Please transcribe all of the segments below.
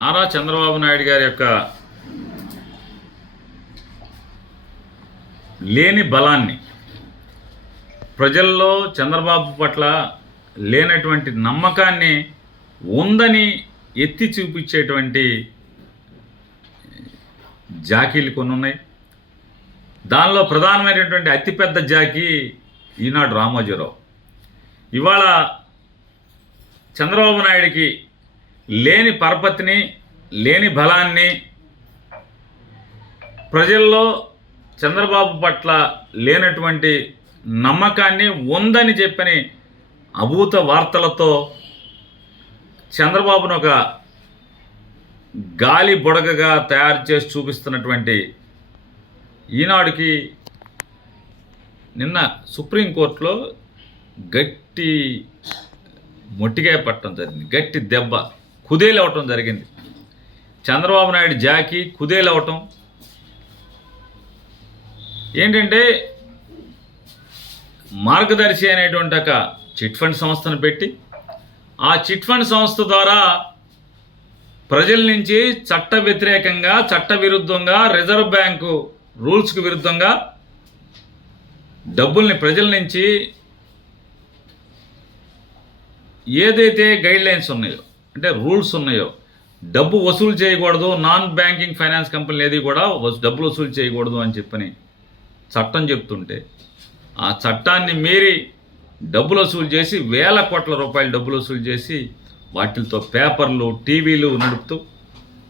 నారా చంద్రబాబు నాయుడు గారి యొక్క లేని బలాన్ని ప్రజల్లో చంద్రబాబు పట్ల లేనటువంటి నమ్మకాన్ని ఉందని ఎత్తి చూపించేటువంటి జాకీలు కొన్ని ఉన్నాయి. దానిలో ప్రధానమైనటువంటి అతిపెద్ద జాకీ ఈనాడు రామోజీరావు. ఇవాళ చంద్రబాబు నాయుడికి లేని పరపతిని లేని బలాన్ని ప్రజల్లో చంద్రబాబు పట్ల లేనటువంటి నమ్మకాన్ని ఉందని చెప్పని అభూత వార్తలతో చంద్రబాబును ఒక గాలి బుడగగా తయారు చేసి చూపిస్తున్నటువంటి ఈనాడుకి నిన్న సుప్రీంకోర్టులో గట్టి మొట్టికాయ పట్టడం జరిగింది. గట్టి దెబ్బ. కుదేలవటం జరిగింది. చంద్రబాబు నాయుడు జాకి కుదేలవటం. ఏంటంటే మార్గదర్శి అనేటువంటి ఒక చిట్ ఫండ్ సంస్థను పెట్టి ఆ చిట్ ఫండ్ సంస్థ ద్వారా ప్రజల నుంచి చట్ట వ్యతిరేకంగా చట్ట విరుద్ధంగా రిజర్వ్ బ్యాంకు రూల్స్కి విరుద్ధంగా డబ్బుల్ని ప్రజల నుంచి ఏదైతే గైడ్ లైన్స్ ఉన్నాయో అంటే రూల్స్ ఉన్నాయో? డబ్బు వసూలు చేయకూడదు నాన్ బ్యాంకింగ్ ఫైనాన్స్ కంపెనీలు ఏది కూడా వసూ- డబ్బులు వసూలు చేయకూడదు అని చెప్పని చట్టం చెప్తుంటే ఆ చట్టాన్ని మీరి డబ్బులు వసూలు చేసి వేల కోట్ల రూపాయలు డబ్బులు వసూలు చేసి వాటితో పేపర్లు టీవీలు నడుపుతూ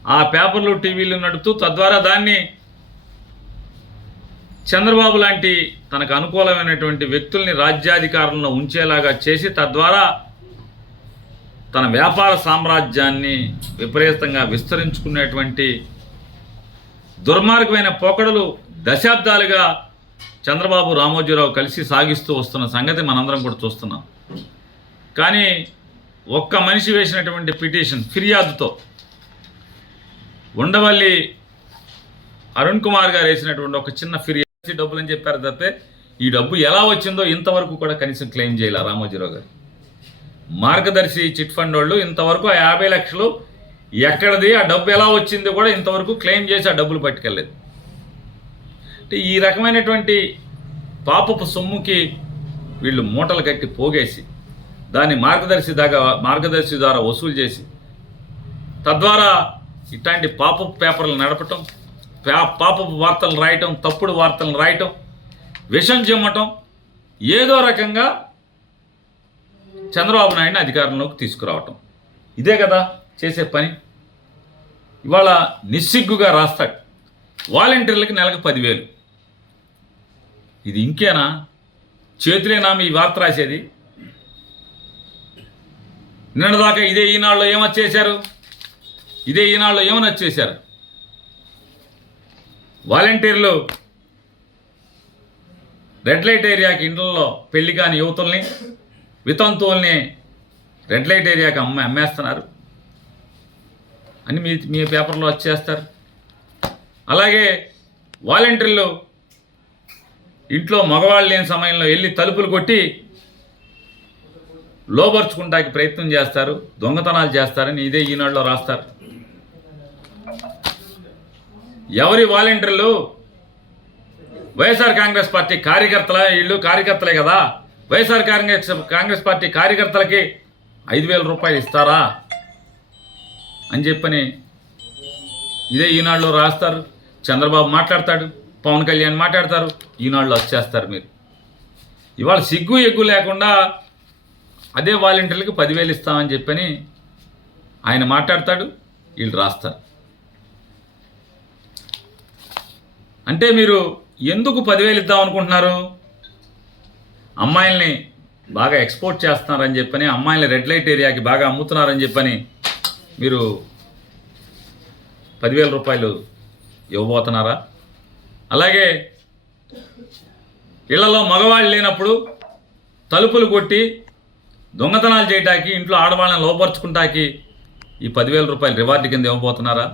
ఆ పేపర్లు టీవీలు నడుపుతూ తద్వారా దాన్ని చంద్రబాబు లాంటి తనకు అనుకూలమైనటువంటి వ్యక్తుల్ని రాజ్యాధికారంలో ఉంచేలాగా చేసి తద్వారా తన వ్యాపార సామ్రాజ్యాన్ని విపరీతంగా విస్తరించుకునేటువంటి దుర్మార్గమైన పోకడలు దశాబ్దాలుగా చంద్రబాబు రామోజీరావు కలిసి సాగిస్తూ వస్తున్న సంగతి మనందరం కూడా చూస్తున్నాం. కానీ ఒక్క మనిషి వేసినటువంటి పిటిషన్ ఫిర్యాదుతో ఉండవల్లి అరుణ్ కుమార్ గారు వేసినటువంటి ఒక చిన్న ఫిర్యాదు డబ్బులు అని చెప్పారు తప్పితే ఈ డబ్బు ఎలా వచ్చిందో ఇంతవరకు కూడా కనీసం క్లెయిమ్ చేయాలి రామోజీరావు గారు. మార్గదర్శి చిట్ ఫండ్ వాళ్ళు ఇంతవరకు ఆ యాభై లక్షలు ఎక్కడిది ఆ డబ్బు ఎలా వచ్చింది కూడా ఇంతవరకు క్లెయిమ్ చేసి ఆ డబ్బులు పట్టుకెళ్ళలేదు. అంటే ఈ రకమైనటువంటి పాపపు సొమ్ముకి వీళ్ళు మూటలు కట్టి పోగేసి దాన్ని మార్గదర్శి దాకా మార్గదర్శి ద్వారా వసూలు చేసి తద్వారా ఇట్లాంటి పాపపు పేపర్లు నడపటం పా- పాపపు వార్తలు రాయటం తప్పుడు వార్తలను రాయటం విషం చెమ్మటం ఏదో రకంగా చంద్రబాబు నాయుడిని అధికారంలోకి తీసుకురావటం. ఇదే కదా చేసే పని. ఇవాళ నిస్సిగ్గుగా రాస్తాడు వాలంటీర్లకి నెలకు పదివేలు. ఇది ఇంకేనా? చేతులేనా మీ వార్త రాసేది? నిన్నదాకా ఇదే ఈనాళ్ళు ఏమొచ్చేశారు ఇదే ఈనాళ్ళు ఏమని వచ్చేశారు వాలంటీర్లు రెడ్ లైట్ ఏరియాకి ఇండ్లలో పెళ్ళి కాని యువతుల్ని వితంతువుల్ని రెడ్ లైట్ ఏరియాకి అమ్మ అమ్మేస్తున్నారు. అని మీ మీ పేపర్లో వచ్చేస్తారు. అలాగే వాలంటీర్లు ఇంట్లో మగవాళ్ళు లేని సమయంలో వెళ్ళి తలుపులు కొట్టి లోపరుచుకుంటానికి ప్రయత్నం చేస్తారు. దొంగతనాలు చేస్తారని ఇదే ఈనాడులో రాస్తారు. ఎవరి వాలంటీర్లు? వైఎస్ఆర్ కాంగ్రెస్ పార్టీ కార్యకర్తల? వీళ్ళు కార్యకర్తలే కదా? వైఎస్ఆర్ కాంగ్రెస్ కాంగ్రెస్ పార్టీ కార్యకర్తలకి ఐదు వేల రూపాయలు ఇస్తారా అని చెప్పని ఇదే ఈనాడులో రాస్తారు. చంద్రబాబు మాట్లాడతాడు పవన్ కళ్యాణ్ మాట్లాడతారు ఈనాడులో వచ్చేస్తారు మీరు. ఇవాళ సిగ్గు ఎగ్గు లేకుండా అదే వాలంటీర్లకి పదివేలు ఇస్తామని చెప్పని ఆయన మాట్లాడతాడు వీళ్ళు రాస్తారు. అంటే మీరు ఎందుకు పదివేలు ఇద్దాం అనుకుంటున్నారు? అమ్మాయిల్ని బాగా ఎక్స్పోర్ట్ చేస్తున్నారని చెప్పని అమ్మాయిల్ని రెడ్ లైట్ ఏరియాకి బాగా అమ్ముతున్నారని చెప్పని మీరు పదివేల రూపాయలు ఇవ్వబోతున్నారా? అలాగే ఇళ్ళలో మగవాళ్ళు లేనప్పుడు తలుపులు కొట్టి దొంగతనాలు చేయటానికి ఇంట్లో ఆడవాళ్ళని లోపరుచుకుంటాకి ఈ పదివేల రూపాయలు రివార్డు కింద ఇవ్వబోతున్నారా?